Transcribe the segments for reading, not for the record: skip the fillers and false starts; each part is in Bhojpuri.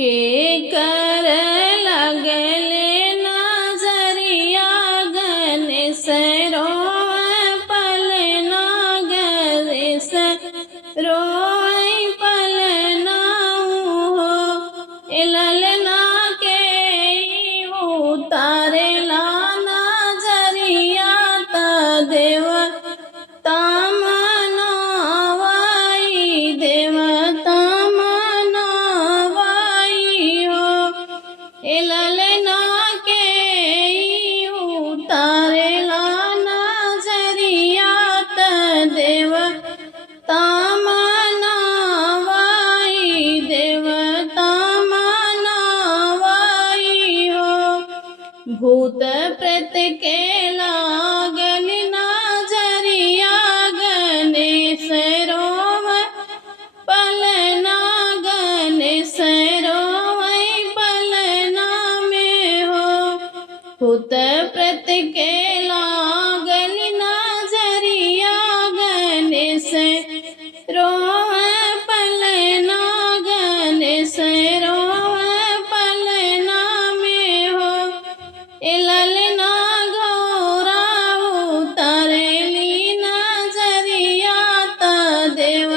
के कर लगले नजरिया गणेश रोए पलना गणेश रोए पलना हो ललना के उतारे ला नजरिया त देव तामनावाई देवता मनावाई हो ललना के उतारे ला नजरिया त देव तामनावाई देवता मनावाई हो भूत प्रेत के लागल नजरिया गणेश रोवे पलना गणेश रोवे पलना में हो भूत प्रेत के लागल नजरिया गणेश रोवे पलना गणेश रोवे पलना में हो ललना गौरा उतारेली नजरिया त देव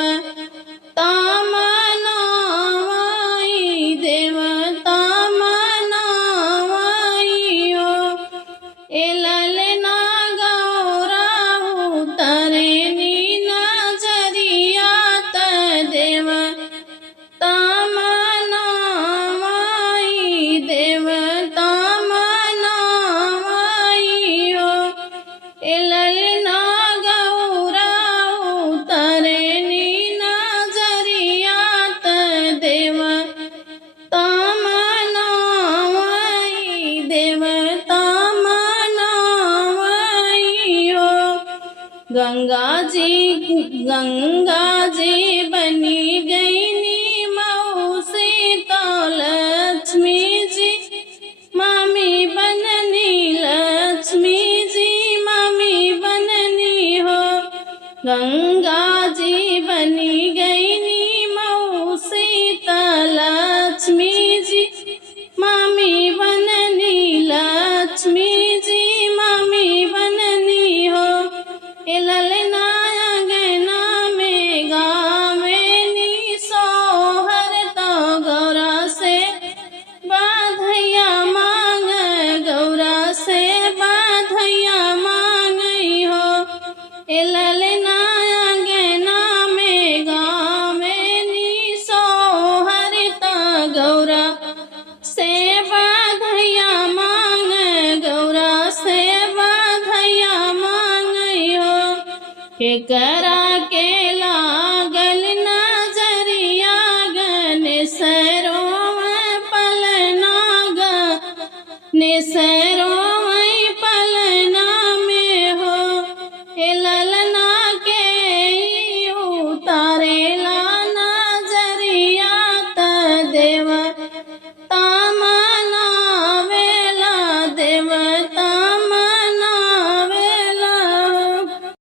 तामनावाई देवता मनावाई हो ललना गौरा उतारेली नजरिया त देव तामनावाई देवता मनावाई हो ललना गौरा उतारेली नजरिया त देव तामनावाई देवता मनावाई हो गंगा जी बनी गईनी मौसी तो लक्ष्मी जी मामी बननी लक्ष्मी जी मामी बननी हो गंगा जी बनी गईनी मौसी तो लक्ष्मी जी मामी बननी लक्ष्मी जी मामी बननी हो ललना अंगना में गावेनी सोहर तो गौरा से बाधैया मांग गौरा से बाधैया मांगई हो ललना अंगना में गावेनी सोहर तो गौरा से बाधैया मांग गौरा से बाधैया मांगई हो करा के लागल नजरिया गणेश रोवे पलना गणेश रोवे